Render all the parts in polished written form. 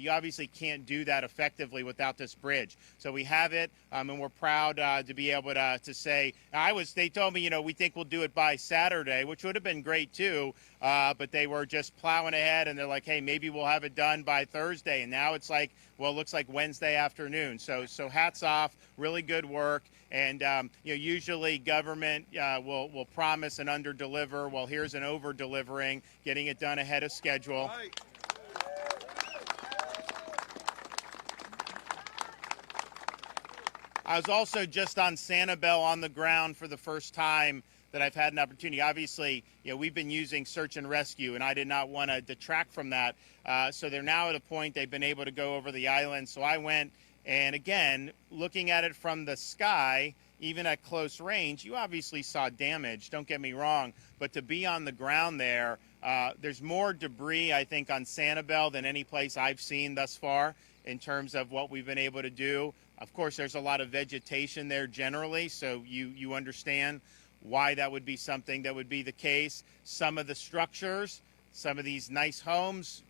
You obviously can't do that effectively without this bridge. So we have it, and we're proud to be able to say, they told me, we think we'll do it by Saturday, which would have been great too, but they were just plowing ahead, and they're like, hey, maybe we'll have it done by Thursday. And now it's like, well, it looks like Wednesday afternoon. So hats off, really good work. And usually government will promise and under-deliver. Well, here's an over-delivering, getting it done ahead of schedule. Right. I was also just on Sanibel on the ground for the first time that I've had an opportunity. Obviously, we've been using search and rescue, and I did not want to detract from that. So they're now at a point they've been able to go over the island. So I went, and again, looking at it from the sky, even at close range, you obviously saw damage, don't get me wrong, but to be on the ground there, there's more debris, I think, on Sanibel than any place I've seen thus far in terms of what we've been able to do. Of course, there's a lot of vegetation there generally, so you understand why that would be something that would be the case. Some of the structures, some of these nice homes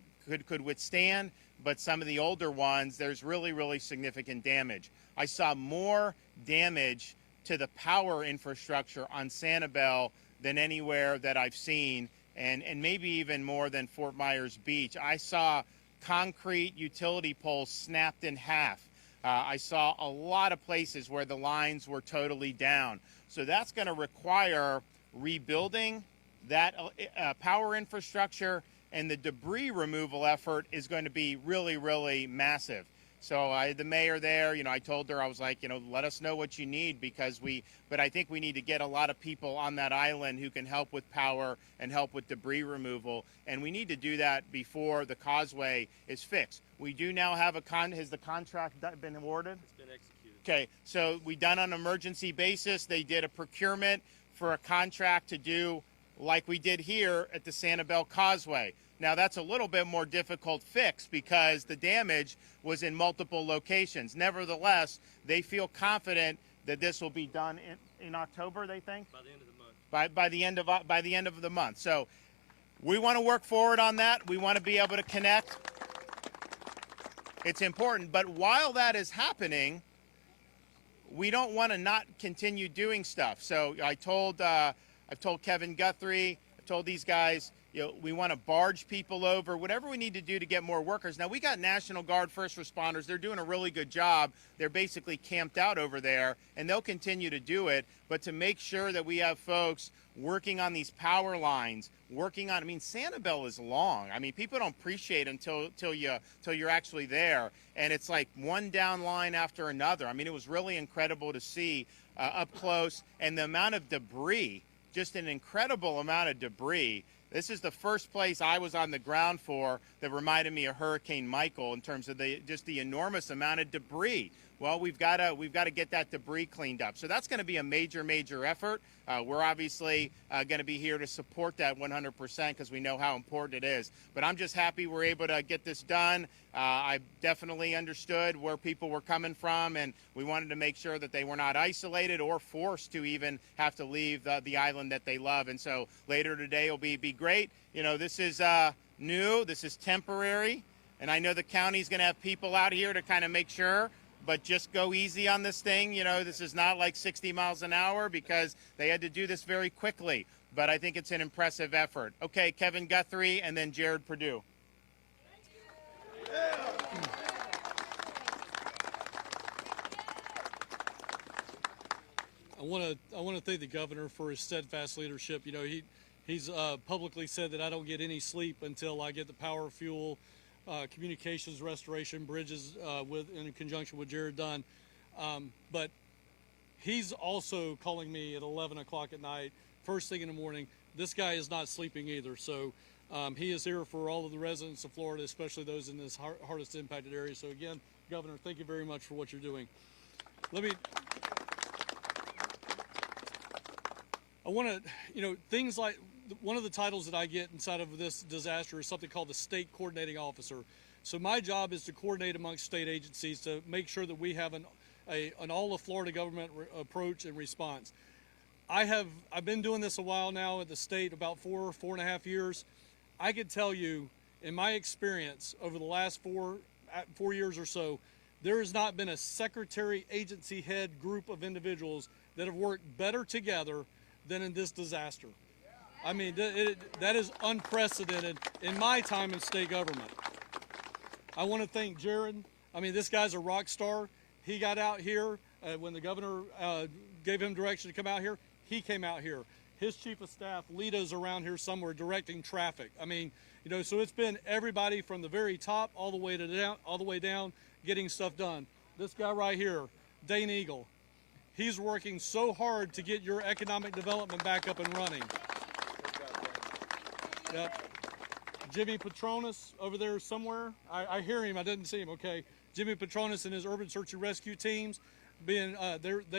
could withstand, but some of the older ones, there's really, really significant damage. I saw more damage to the power infrastructure on Sanibel than anywhere that I've seen, and maybe even more than Fort Myers Beach. I saw concrete utility poles snapped in half. I saw a lot of places where the lines were totally down. So that's going to require rebuilding that power infrastructure, and the debris removal effort is going to be really, really massive. So I had the mayor there, I told her, I was like, let us know what you need, but I think we need to get a lot of people on that island who can help with power and help with debris removal. And we need to do that before the causeway is fixed. We do now have has the contract been awarded? It's been executed. Okay, so we done on an emergency basis. They did a procurement for a contract to do like we did here at the Sanibel Causeway. Now that's a little bit more difficult fix because the damage was in multiple locations. Nevertheless, they feel confident that this will be done in October, they think? By the end of the month. By the end of the month. So we want to work forward on that. We want to be able to connect. It's important, but while that is happening, we don't want to not continue doing stuff. So I've told Kevin Guthrie, I've told these guys, we want to barge people over, whatever we need to do to get more workers. Now, we got National Guard first responders. They're doing a really good job. They're basically camped out over there, and they'll continue to do it. But to make sure that we have folks working on these power lines, Sanibel is long. People don't appreciate it until you're actually there. And it's like one down line after another. It was really incredible to see up close, and the amount of debris, just an incredible amount of debris. This is the first place I was on the ground for that reminded me of Hurricane Michael in terms of the enormous amount of debris. Well, we've got to get that debris cleaned up. So that's going to be a major, major effort. We're obviously going to be here to support that 100% because we know how important it is. But I'm just happy we're able to get this done. I definitely understood where people were coming from, and we wanted to make sure that they were not isolated or forced to even have to leave the island that they love. And so later today will be great. This is new. This is temporary. And I know the county's going to have people out here to kind of make sure. But just go easy on this thing. This is not like 60 miles an hour because they had to do this very quickly. But I think it's an impressive effort. Okay, Kevin Guthrie and then Jared Perdue. I want to thank the governor for his steadfast leadership. He's publicly said that I don't get any sleep until I get the power, fuel, communications restoration, bridges in conjunction with Jared done. But he's also calling me at 11 o'clock at night, first thing in the morning. This guy is not sleeping either. So he is here for all of the residents of Florida, especially those in this hardest impacted area. So again, Governor, thank you very much for what you're doing. I want to, things like, one of the titles that I get inside of this disaster is something called the State Coordinating Officer. So my job is to coordinate amongst state agencies to make sure that we have an all of Florida government approach and response. I've been doing this a while now at the state, about 4.5 years. I could tell you, in my experience over the last 4 years or so, there has not been a secretary, agency head group of individuals that have worked better together than in this disaster. I mean, that is unprecedented in my time in state government. I want to thank Jared. I mean, this guy's a rock star. He got out here when the governor gave him direction to come out here. He came out here. His chief of staff, Lita's around here somewhere directing traffic. I mean, you know, so it's been everybody from the very top all the way down, getting stuff done. This guy right here, Dane Eagle, he's working so hard to get your economic development back up and running. Yep. Jimmy Petronas over there somewhere. I hear him. I didn't see him. Okay. Jimmy Petronas and his urban search and rescue teams, they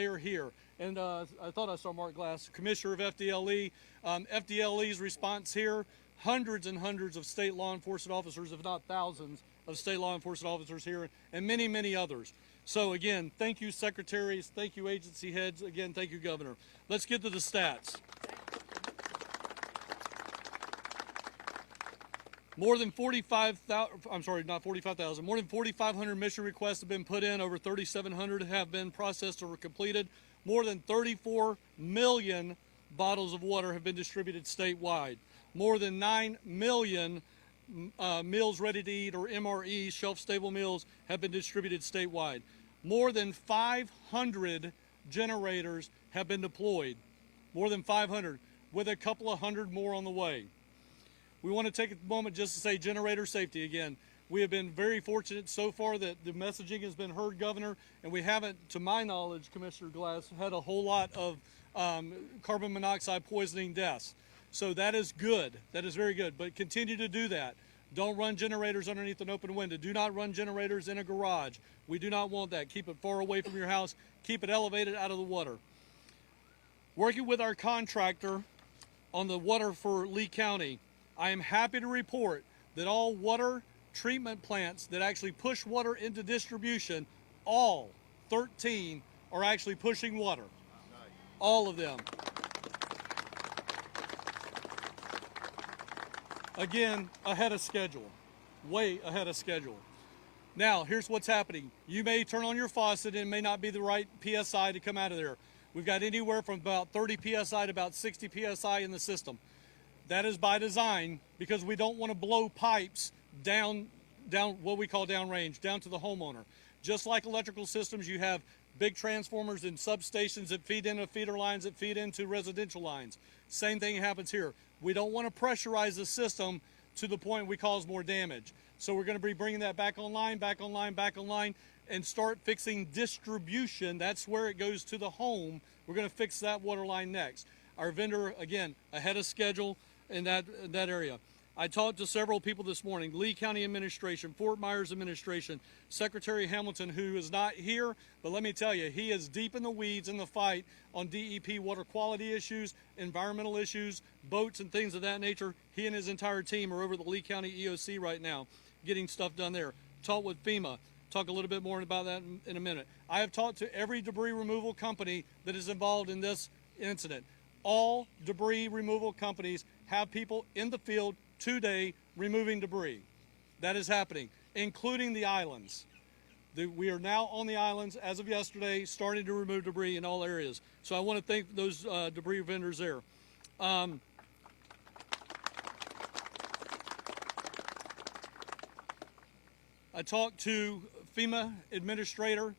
are here. And I thought I saw Mark Glass, Commissioner of FDLE. FDLE's response here, hundreds and hundreds of state law enforcement officers, if not thousands of state law enforcement officers here, and many, many others. So again, thank you, secretaries. Thank you, agency heads. Again, thank you, Governor. Let's get to the stats. More than 4,500 mission requests have been put in. Over 3,700 have been processed or completed. More than 34 million bottles of water have been distributed statewide. More than 9 million meals ready to eat, or MRE, shelf-stable meals, have been distributed statewide. More than 500 generators have been deployed. More than 500, with a couple of hundred more on the way. We want to take a moment just to say generator safety again. We have been very fortunate so far that the messaging has been heard, Governor, and we haven't, to my knowledge, Commissioner Glass, had a whole lot of carbon monoxide poisoning deaths. So that is good. That is very good. But continue to do that. Don't run generators underneath an open window. Do not run generators in a garage. We do not want that. Keep it far away from your house. Keep it elevated out of the water. Working with our contractor on the water for Lee County, I am happy to report that all water treatment plants that actually push water into distribution, all 13 are actually pushing water. All of them. Again, ahead of schedule. Way ahead of schedule. Now, here's what's happening. You may turn on your faucet and it may not be the right PSI to come out of there. We've got anywhere from about 30 PSI to about 60 PSI in the system. That is by design, because we don't want to blow pipes down what we call downrange, down to the homeowner. Just like electrical systems, you have big transformers and substations that feed into feeder lines that feed into residential lines. Same thing happens here. We don't want to pressurize the system to the point we cause more damage. So we're going to be bringing that back online, and start fixing distribution. That's where it goes to the home. We're going to fix that water line next. Our vendor, again, ahead of schedule in that area. I talked to several people this morning, Lee County Administration, Fort Myers Administration, Secretary Hamilton, who is not here, but let me tell you, he is deep in the weeds in the fight on DEP water quality issues, environmental issues, boats and things of that nature. He and his entire team are over the Lee County EOC right now, getting stuff done there. Talked with FEMA. Talk a little bit more about that in a minute. I have talked to every debris removal company that is involved in this incident. All debris removal companies have people in the field today removing debris. That is happening, including the islands. We are now on the islands as of yesterday, starting to remove debris in all areas. So I want to thank those debris vendors there. I talked to FEMA administrator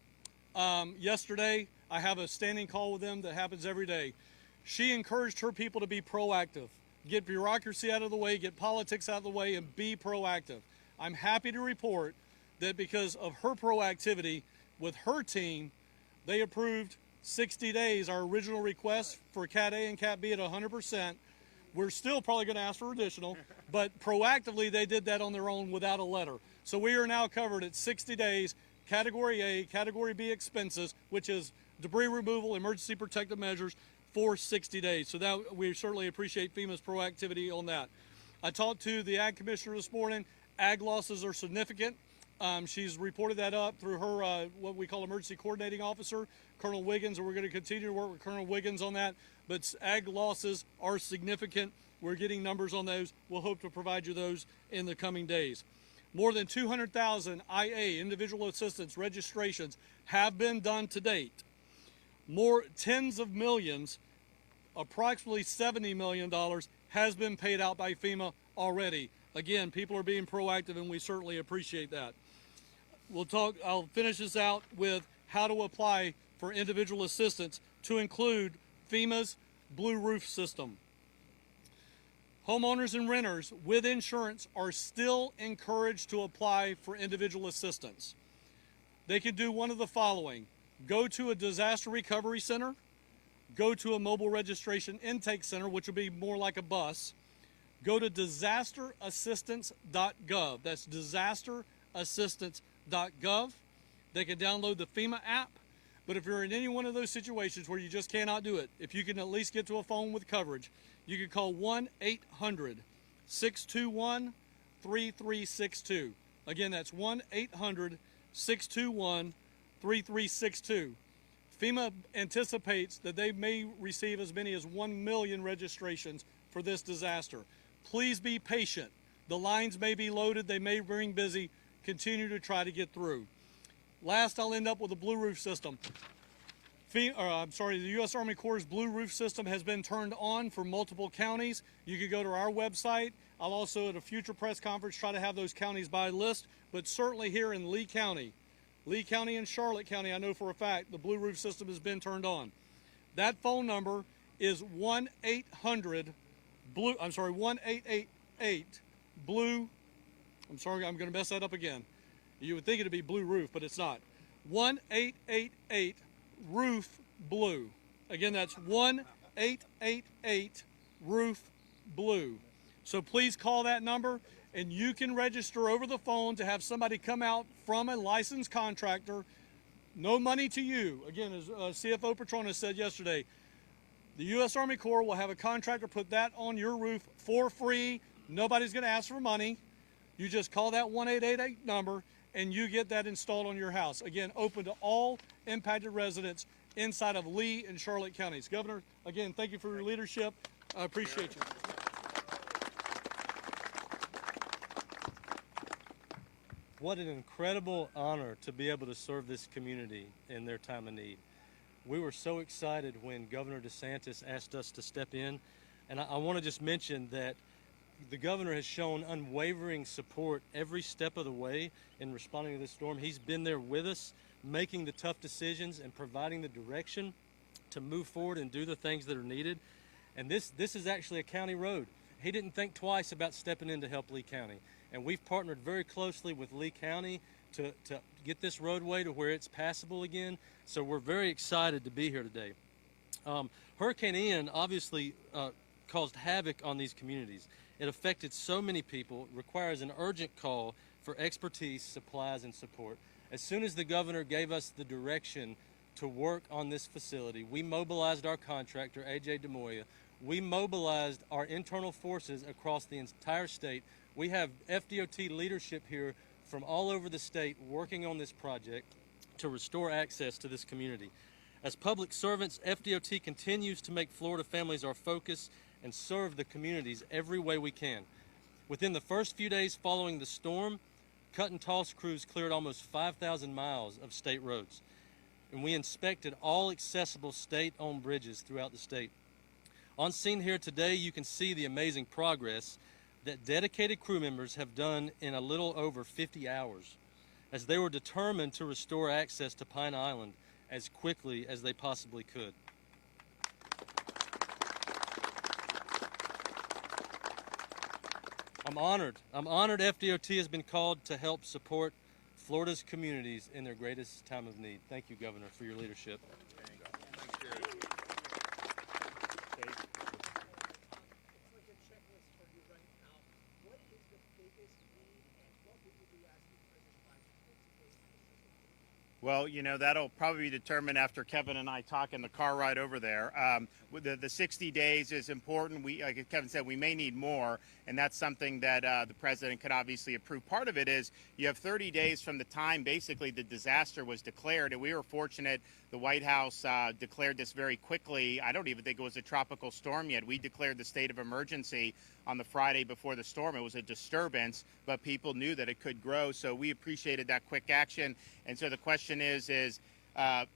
yesterday. I have a standing call with them that happens every day. She encouraged her people to be proactive, get bureaucracy out of the way, get politics out of the way, and be proactive. I'm happy to report that because of her proactivity with her team, they approved 60 days, our original request for Cat A and Cat B at 100%. We're still probably going to ask for additional, but proactively they did that on their own without a letter. So we are now covered at 60 days, Category A, Category B expenses, which is debris removal, emergency protective measures, for 60 days. So that we certainly appreciate FEMA's proactivity on that. I talked to the Ag Commissioner this morning. Ag losses are significant. She's reported that up through her what we call emergency coordinating officer, Colonel Wiggins, and we're going to continue to work with Colonel Wiggins on that. But ag losses are significant. We're getting numbers on those. We'll hope to provide you those in the coming days. More than 200,000 IA, individual assistance registrations, have been done to date. More tens of millions, approximately $70 million, has been paid out by FEMA already. Again, people are being proactive, and we certainly appreciate that. I'll finish this out with how to apply for individual assistance to include FEMA's Blue Roof system. Homeowners and renters with insurance are still encouraged to apply for individual assistance. They can do one of the following: go to a disaster recovery center, go to a mobile registration intake center, which would be more like a bus, go to disasterassistance.gov. That's disasterassistance.gov. They can download the FEMA app. But if you're in any one of those situations where you just cannot do it, if you can at least get to a phone with coverage, you can call 1-800-621-3362. Again, that's 1-800-621-3362. FEMA anticipates that they may receive as many as 1 million registrations for this disaster. Please be patient. The lines may be loaded, they may ring busy. Continue to try to get through. Last, I'll end up with the Blue Roof system. The U.S. Army Corps' Blue Roof system has been turned on for multiple counties. You can go to our website. I'll also, at a future press conference, try to have those counties by list, but certainly here in Lee County and Charlotte County, I know for a fact the Blue Roof system has been turned on. That phone number is 1-888-BLUE. I'm sorry, I'm going to mess that up again. You would think it'd be Blue Roof, but it's not. 1-888-ROOF-BLUE. Again, that's 1-888-ROOF-BLUE. So please call that number, and you can register over the phone to have somebody come out from a licensed contractor. No money to you. Again, as CFO Petronas said yesterday, the U.S. Army Corps will have a contractor put that on your roof for free. Nobody's going to ask for money. You just call that 1-888 number, and you get that installed on your house. Again, open to all impacted residents inside of Lee and Charlotte counties. Governor, again, thank you for your leadership. I appreciate you. What an incredible honor to be able to serve this community in their time of need. We were so excited when Governor DeSantis asked us to step in, and I want to just mention that the governor has shown unwavering support every step of the way in responding to this storm. He's been there with us, making the tough decisions and providing the direction to move forward and do the things that are needed. And this is actually a county road. He didn't think twice about stepping in to help Lee County. And we've partnered very closely with Lee County to get this roadway to where it's passable again. So we're very excited to be here today. Hurricane Ian obviously caused havoc on these communities. It affected so many people, requires an urgent call for expertise, supplies, and support. As soon as the governor gave us the direction to work on this facility, we mobilized our contractor, A.J. DeMoya. We mobilized our internal forces across the entire state. We have FDOT leadership here from all over the state working on this project to restore access to this community. As public servants, FDOT continues to make Florida families our focus and serve the communities every way we can. Within the first few days following the storm, cut and toss crews cleared almost 5,000 miles of state roads. And we inspected all accessible state-owned bridges throughout the state. On scene here today, you can see the amazing progress that dedicated crew members have done in a little over 50 hours, as they were determined to restore access to Pine Island as quickly as they possibly could. I'm honored FDOT has been called to help support Florida's communities in their greatest time of need. Thank you, Governor, for your leadership. Well, you know, that'll probably be determined after Kevin and I talk in the car ride over there. The 60 days is important. Like Kevin said, we may need more, and that's something that the president could obviously approve. Part of it is you have 30 days from the time basically the disaster was declared, and we were fortunate the White House declared this very quickly. I don't even think it was a tropical storm yet. We declared the state of emergency on the Friday before the storm. It was a disturbance, but people knew that it could grow. So we appreciated that quick action. And so the question is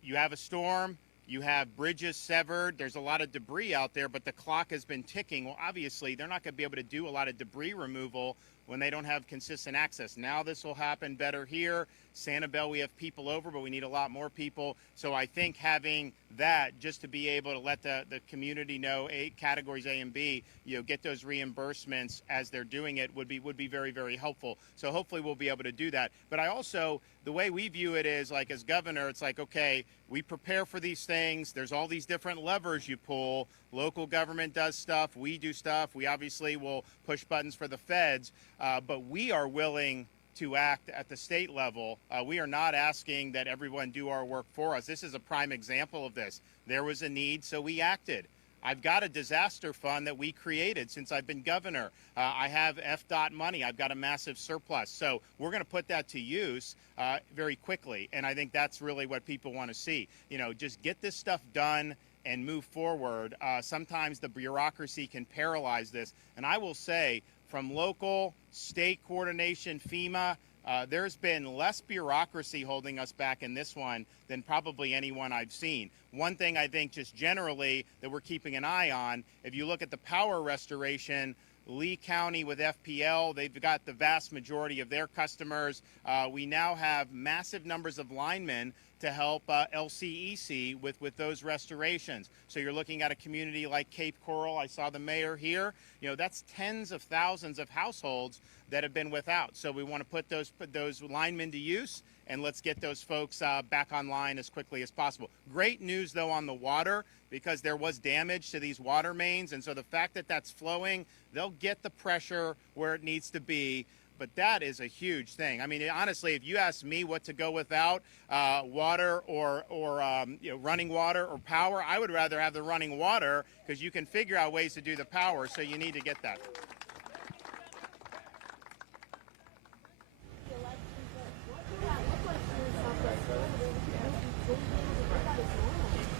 you have a storm, you have bridges severed, there's a lot of debris out there, but the clock has been ticking. Well, obviously, they're not going to be able to do a lot of debris removal when they don't have consistent access. Now this will happen better here. Sanibel, we have people over, but we need a lot more people. So I think having that, just to be able to let the community know categories A and B, get those reimbursements as they're doing it would be very, very helpful. So hopefully we'll be able to do that. But I also, the way we view it is like as governor, it's like, okay, we prepare for these things. There's all these different levers you pull. Local government does stuff. We do stuff. We obviously will push buttons for the feds, but we are willing to act at the state level. We are not asking that everyone do our work for us. This is a prime example of this. There was a need, so we acted. I've got a disaster fund that we created since I've been governor. I have FDOT money. I've got a massive surplus. So we're going to put that to use very quickly. And I think that's really what people want to see. Just get this stuff done and move forward. Sometimes the bureaucracy can paralyze this. And I will say, from local, state coordination, FEMA, there's been less bureaucracy holding us back in this one than probably anyone I've seen. One thing I think just generally that we're keeping an eye on, if you look at the power restoration, Lee County with FPL, they've got the vast majority of their customers. We now have massive numbers of linemen to help LCEC with those restorations. So you're looking at a community like Cape Coral. I saw the mayor here. That's tens of thousands of households that have been without. So we want to put those linemen to use, and let's get those folks back online as quickly as possible. Great news, though, on the water, because there was damage to these water mains. And so the fact that that's flowing, they'll get the pressure where it needs to be. But that is a huge thing. I mean, honestly, if you ask me what to go without, water or running water or power, I would rather have the running water because you can figure out ways to do the power, so you need to get that.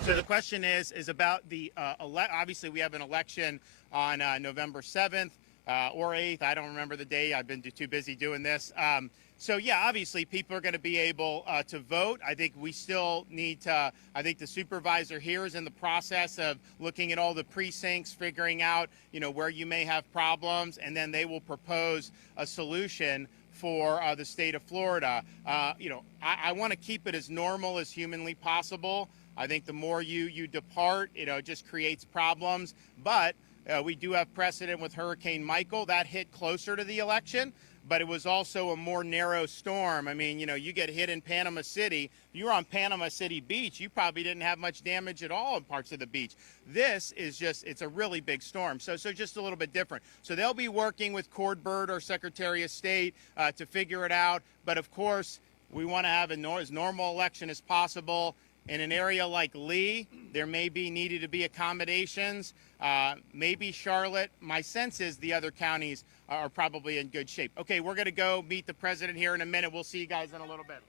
So the question is about the obviously we have an election on November 7th. Or 8th, I don't remember the day. I've been too busy doing this. So yeah, obviously people are going to be able to vote. I think we still need to, I think the supervisor here is in the process of looking at all the precincts, figuring out, where you may have problems, and then they will propose a solution for the state of Florida. I want to keep it as normal as humanly possible. I think the more you depart, it just creates problems. But we do have precedent with Hurricane Michael. That hit closer to the election, but it was also a more narrow storm. I mean, you get hit in Panama City. If you were on Panama City Beach, you probably didn't have much damage at all in parts of the beach. This is it's a really big storm. So just a little bit different. So they'll be working with Cordbird or Secretary of State to figure it out. But of course, we want to have as normal election as possible. In an area like Lee, there may be needed to be accommodations. Maybe Charlotte. My sense is the other counties are probably in good shape. Okay, we're going to go meet the president here in a minute. We'll see you guys in a little bit.